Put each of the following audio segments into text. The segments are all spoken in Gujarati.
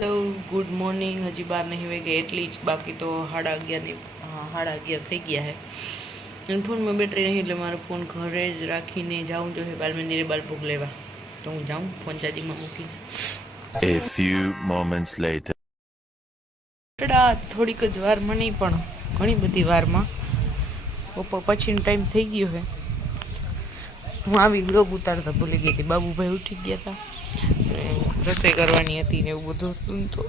Hello good morning. હજી 12 नहीं वागे एटली ज बाकी तो 11:30 થઈ ગયા है। फोन में बैटरी नहीं એટલે મારો फोन घरे ज રાખીને જાઉં જો है बाल मंदिरे बाल भोग लेवा। तो हूँ जाऊँ फोन चार्जिंग में मूकी। A few moments later. થોડીક જ વારમાં નહીં પણ ઘણી બધી વારમાં બપોર પછીનો ટાઈમ થઈ ગયો છે। હું આવી બ્લોગ ઉતારતા ભૂલી ગઈ હતી। બાબુભાઈ ઉઠી ગયા હતા, રસોઈ કરવાની હતી ને એવું બધું હતું। તો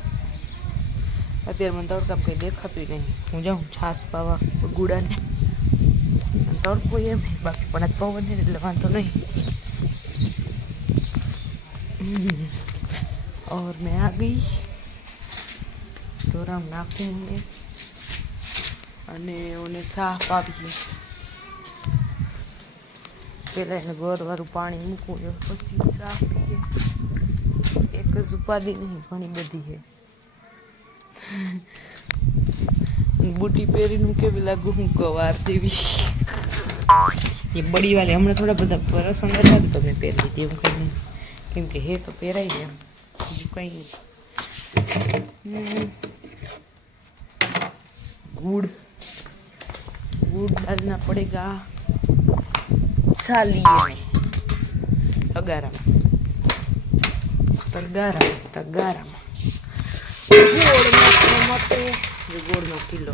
અત્યારે મને તડકામાં કંઈ દેખાતું નહીં। હું જાઉં છાશ પાવા ગુડાને, તડકો એમ બાકી પણ આજ પવન છે એટલે વાંધો નહીં। और मैं आ गई ઢોરામ નાખીને અને ઓને સાફ આપીએ। પહેલાં એને ગોરવાળું પાણી મૂકવું જોઈએ, પછી સાફ પીએ। એક જ ઉપાધિ નહીં, ઘણી બધી છે। બુટી પહેરીને કેવી લાગુ હું ગવાર જેવી। એ બડી વાળી હમણાં થોડા બધા પ્રસંગ હતા તો મેં પહેરી લીધી, એવું કંઈ નહીં, કેમ કે હે તો પહેરાય ને એમ બીજું કંઈ નહીં। गुड़ डालना पड़ेगा सालिए में, तगारा में गोड़ मटे गोड़ नो किलो।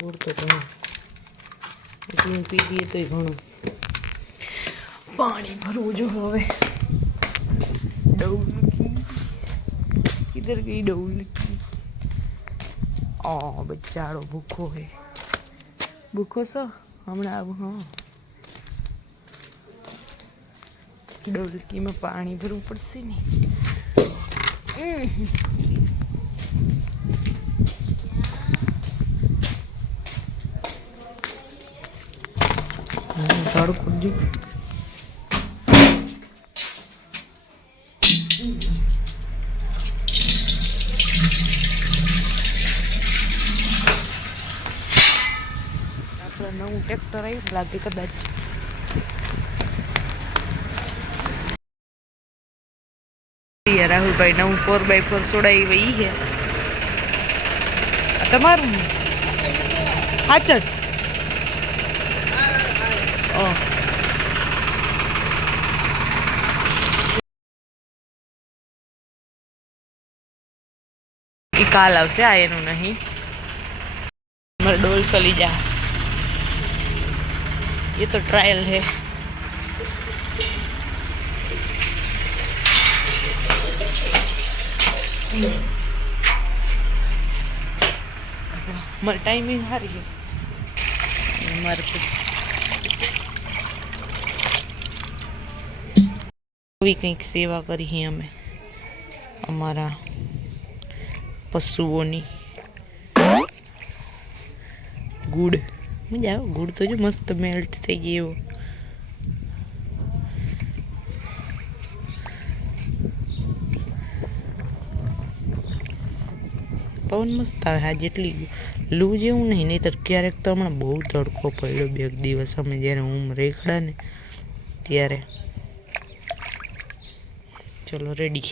गुड़ तो घणो पी लिए तो घणो पानी भरवू जो हवे। डौलकी किधर गई डौलकी? बेचारो भूखो है। भूखो सो हमने अब हाँ डौलकी में पानी भरवू पड़से नहीं। तड़को जी આપણે નવું ટ્રેક્ટર આવ્યું લાગે કદાચ। રાહુલભાઈ નવું 4x4 સોડાઈ વઈ છે। તમારું હાચર काल आवशे आ एनु नहीं। हमारा डोल चली जा, ये तो ट्रायल है। हमारी टाइमिंग हारी है। हमारे भी कंईक सेवा करी है अमे अमारा पशुओनी। गुड़ मजा आवे। गुड़ तो जो मस्त मेल्ट थई गयो। पवन मस्त आवे। आज एटली लू जेवुं नहीं, नहीं तो क्यारेक तो हमणां बहु तड़को पड्यो। बे दिवस अमे ज्यारे ऊम रेखड़ा ने त्यारे। चलो रेडी।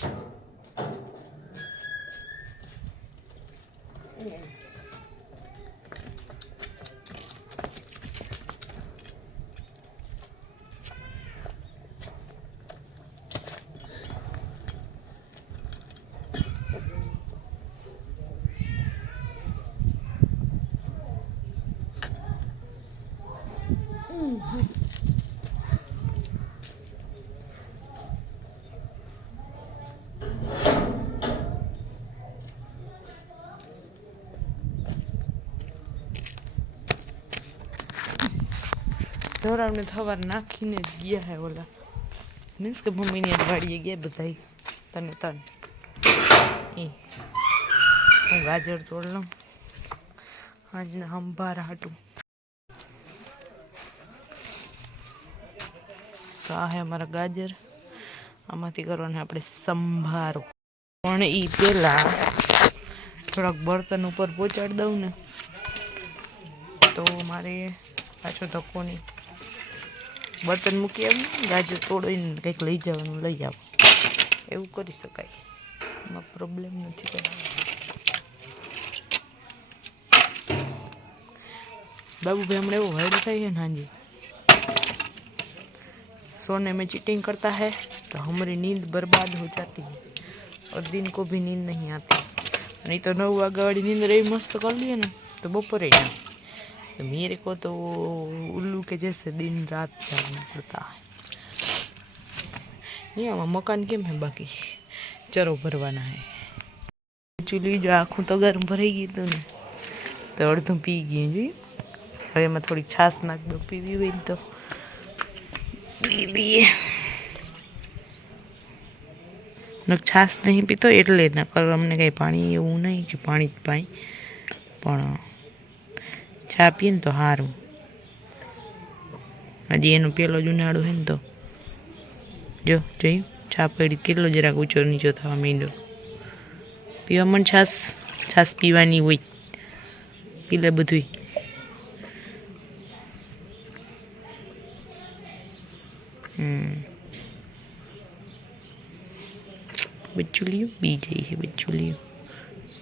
ઢોરાવને થવાર નાખીને જ ગયા હે ઓલા, મીન્સ કે મમ્મીની વાડીએ ગયા બધા તને એ હું ગાજર તોડ લઉં આજના હંભાર હાટું। તો આ હે અમારા ગાજર, આમાંથી કરવાના આપણે સંભારો। પણ એ પહેલાં થોડાક બર્તન ઉપર પહોંચાડી દઉં ને તો મારે પાછો ધક્કો નહીં. બર્તન મૂકી આવું, ગાજર તોડીને કંઈક લઈ જવાનું લઈ આવું, એવું કરી શકાય, એમાં પ્રોબ્લેમ નથી કાંઈ. बाबूभाई हमने वो वायरल था है ना जी, सोने में चीटिंग करता है तो हमारी नींद बर्बाद हो जाती है और दिन को भी नींद नहीं आती. नहीं तो 9 वागे वाली नींद रही मस्त कर लिए ना तो बपोरे ना, तो मेरे को तो उल्लू के जैसे दिन रात जागना पड़ता है. यहाँ मकान केम है, बाकी चरो भरवाना है. चूली जो आँखों तो गर्म भराई गई तो ने तो अर्धुं पी गई जी. હવે એમાં થોડી છાશ નાખ દો, પીવી હોય ને તો પી લઈએ. છાશ નહીં પીતો એટલે ના, પર અમને કંઈ પાણી એવું નહીં કે પાણી જ પાઈ, પણ ચા પીએ ને તો સારું. હજી એનો પેલો જ ઉનાળો છે ને તો જો જોયું ચા પડી કેટલો જરાક ઊંચો નીચો થવા માંડ્યો. પીવા મને છાશ પીવાની હોય, પી લે બધું. બચ્ચુલિયું પી જાય છે, બચ્ચુલિયું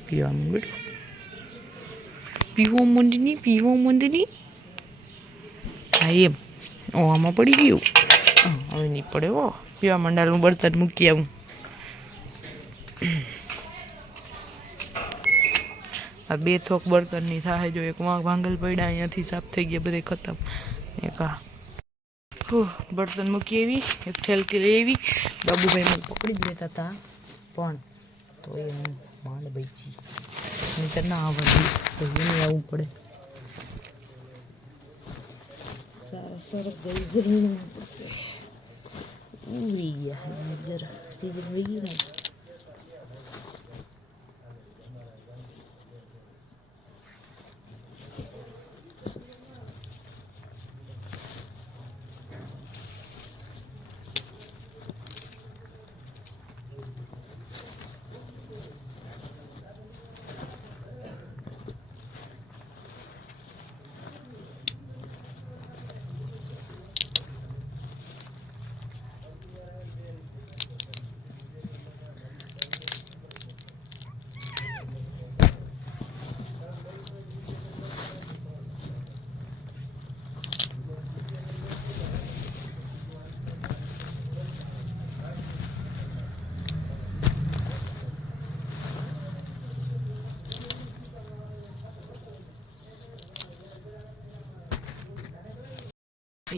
પીવા માંડ, પીવો મંદની. હા એમ, ઓ આમાં પડી ગયું, હવે નહીં પડે. ઓ પીવા માંડાલું બર્તન મૂકી આવું. આ 2 થોક બર્તનની થાય, જો એક ભાંગલ પડ્યા, અહીંયાથી સાફ થઈ ગયા, બધે ખતમ. એક આ બર્તન મૂકી આવી, એક ઠેલકી લઈ આવી. બાબુભાઈ મને પકડી જ લેતા હતા, પણ તો એ માંડ બચી, નહીં તો ના આવડે તો એને આવવું પડે. સરસ ગઈ જમીન પડશે, ઉડી ગયા જરા સીધું વહી ગયું ને.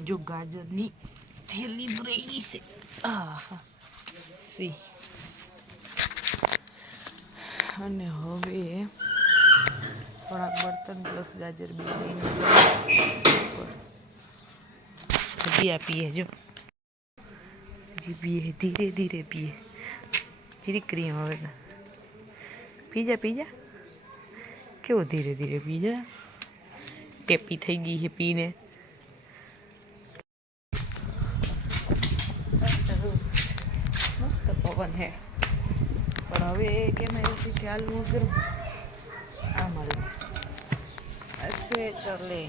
जो गाजરની થેલી ભરેલી છે, આહા સી. અને હવે થોડાક બર્તન પ્લસ ગાજર બે લઈને હજી પીએ, જો હજી પીએ, ધીરે ધીરે પીએ, જીરી ક્રીમ. હવે પીજા કેવો ધીરે ધીરે પીજા, ટેપી થઈ ગઈ છે પીને. પવન હે, પણ હવે કેમ એથી ખ્યાલ ન કરું. આ મારું ऐसे चले.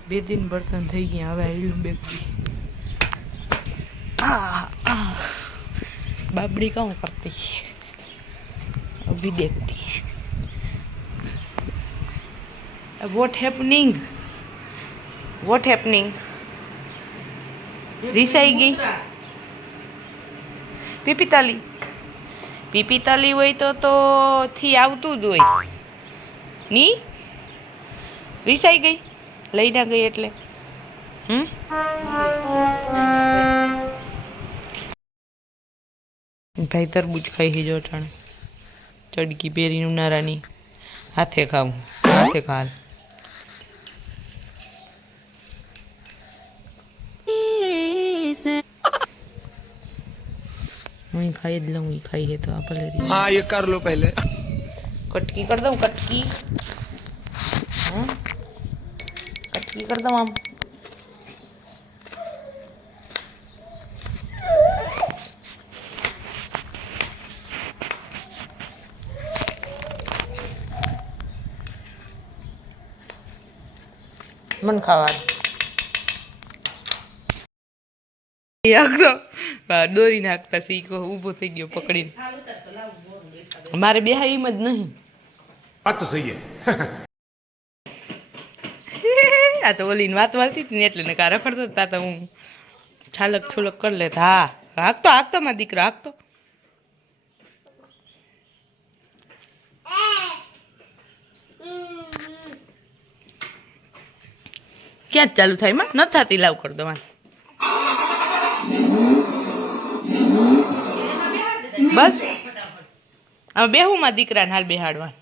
બે દિન બર્તન થઈ ગયા, હવે આયલું બેગી. बाबड़ी कहाँ करती, अभी देखती. What happening? रिसाई गई पीपीताली હોય તો થી આવતું જ હોય ની. રીસાઈ ગઈ, લઈ ના ગઈ એટલે ભાઈ તરબૂચ ખાઈ હી જો ટાણે ચડકી પહેરીને ઉનાળાની. હાથે ખાવું, હાથે ખાલ. હું ખાઈ જ લઉં, ખાઈએ તો આ ભલે રહી. हाँ ये कर लो पहले. कटकी कर दऊँ, कटकी कटकी कर दऊँ आम. मन खावा દોરી નાખતા શીખો, ઊભો થઈ ગયો પકડીને. મારે બે એમ જ નહીં. बात तो सही है. આ તો ઓલીને વાત વાલતી હતી ને એટલે ને કા રખડતો હતા તો હું છાલક છુલક કરી લેતા. હા હાકતો મારા દીકરા હાકતો. ક્યાં જ ચાલુ થાય માં ન થતી, લાવ કર દો. બસ હવે બેહું માં દીકરાને હાલ બેહાડવા.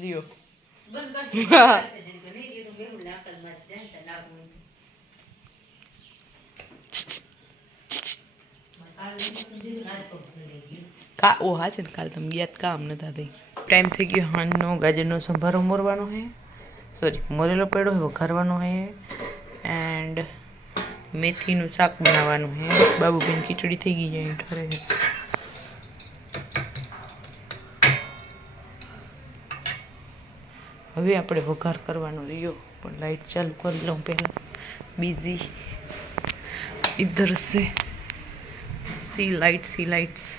લ્યો કા ઓ હા છે ને કાલ તમે ગયા કામ નતા થઈ. ટાઈમ થઈ ગયો હાંજનો. ગાજરનો સંભારો મોરવાનો છે, સોરી મોરેલો પેડો વઘારવાનો છે, એન્ડ મેથીનું શાક બનાવવાનું છે. બાબુબેન ખીચડી થઈ ગઈ જાય ઘરે. હવે આપણે વઘાર કરવાનો રહ્યો, પણ લાઈટ ચાલુ કરી લઉં પહેલાં. બીજી ઇધર સે सी लाइट्स.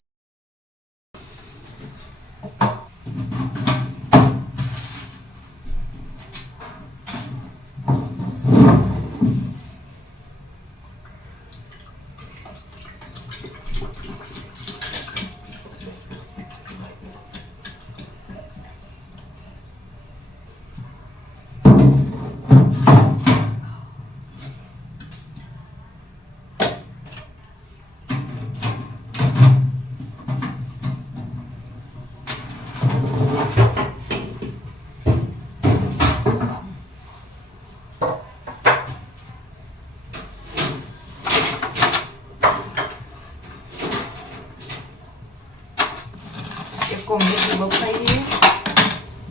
કોમ્બી બફાઈ ગઈ,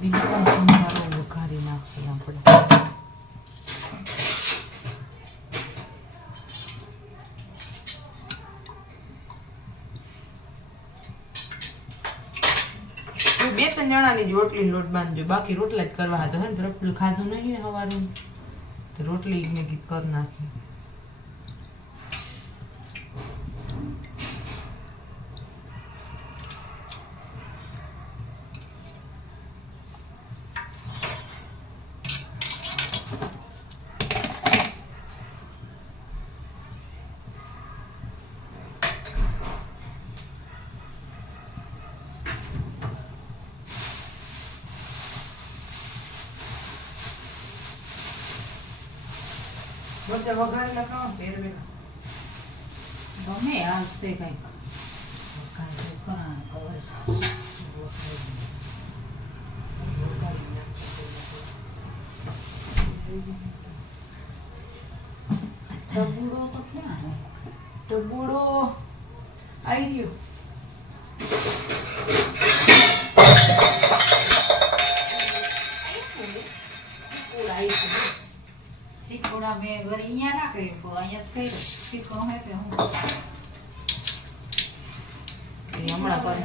બીજો સંભારો વઘારી નાખીએ આપણે. બે ત્રણ જણાની જ રોટલી લોટ બાંધજો, બાકી રોટલા જ કરવા હતો. હે ને રોટલું ખાધું નહીં ને સવારનું, તો રોટલી મેં કીધું કરી નાખી. બચ્ચા વઘારેલા ખાવા ફેરવેલા ગમે હાલશે કંઈક. ટબુડો તો ક્યાં? ટબુડો આવી રહ્યો. ચીકોડા મેં વળી અહીંયા ના કર્યું, અહીંયા જ કર્યું. ચીકો હે તે હું હમણાં કરી.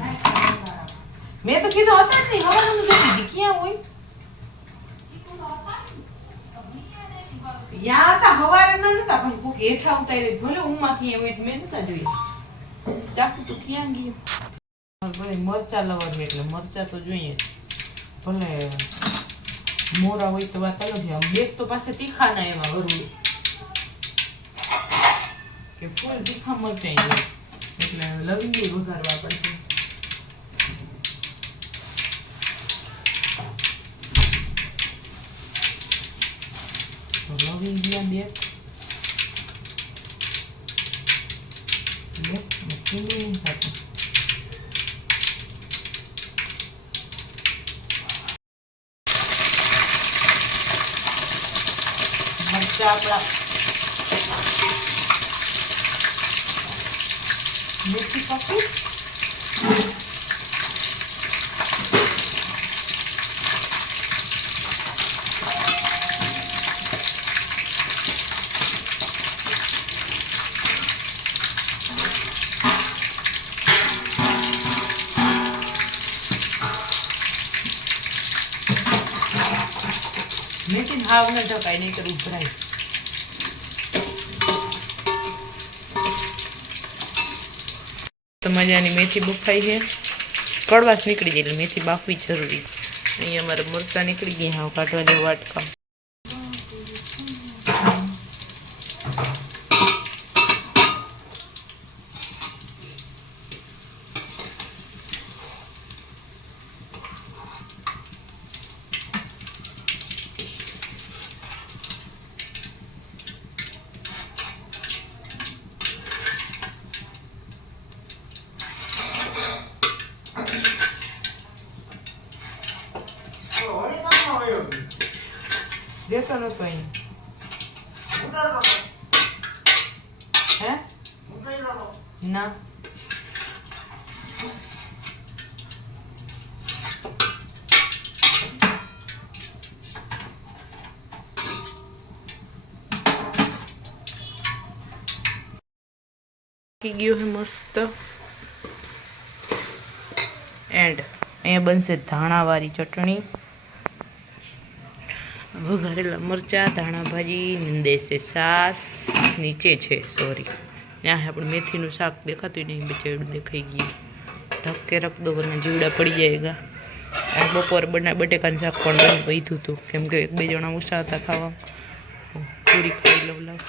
મેં તો કીધું હતા જ નહીં, હવારનું જોઈ ક્યાં હોય. યા હતા હવારે નતા, પણ કોક હેઠા ઉતારી ભલે ઉમાં ક્યાં હોય મેં નતા જોયા. ચાકુ તો ક્યાં ગયું? ભલે મરચા લવાનું એટલે મરચા તો જોઈએ. ભલે મોરા હોય તો વાત અલગ છે. બેગ તો પાસે તીખા ના એમાં વરું કે ફૂલ તીખા મરચાઈ જાય એટલે લવિંગી વઘારવા પડશે. લવિંગી બે ચીની સાથે મરચાં આપણા મેથી પાકી મેથી ભાવ ન ઢકાય નહીં તો ઉભરાય. તો મજાની મેથી બફાઈ છે, કડવાશ નીકળી જાય એટલે મેથી બાફવી જરૂરી. અહીંયા અમારે મરચાં નીકળી ગયા, હા કાઢવા જેવું વાટકા. દેતો નતો અહીંયા. હે ના ગયું હે મસ્ત. એન્ડ અહીંયા બનશે ધાણાવાળી ચટણી, વઘારેલા મરચાં, ધાણા ભાજી, નિંદેશે સાસ, નીચે છે સોરી ત્યાં આપણે મેથીનું શાક દેખાતું નહીં, બેચેડું દેખાઈ ગયું. ઢક કે રખ દો વરના જીવડા પડી જાયગા. આ બપોર બટેકાનું શાક પણ વધ્યું હતું કેમ કે 1-2 જણા ઓછા હતા ખાવા. પૂરી ખાઈ લઉં લાવ.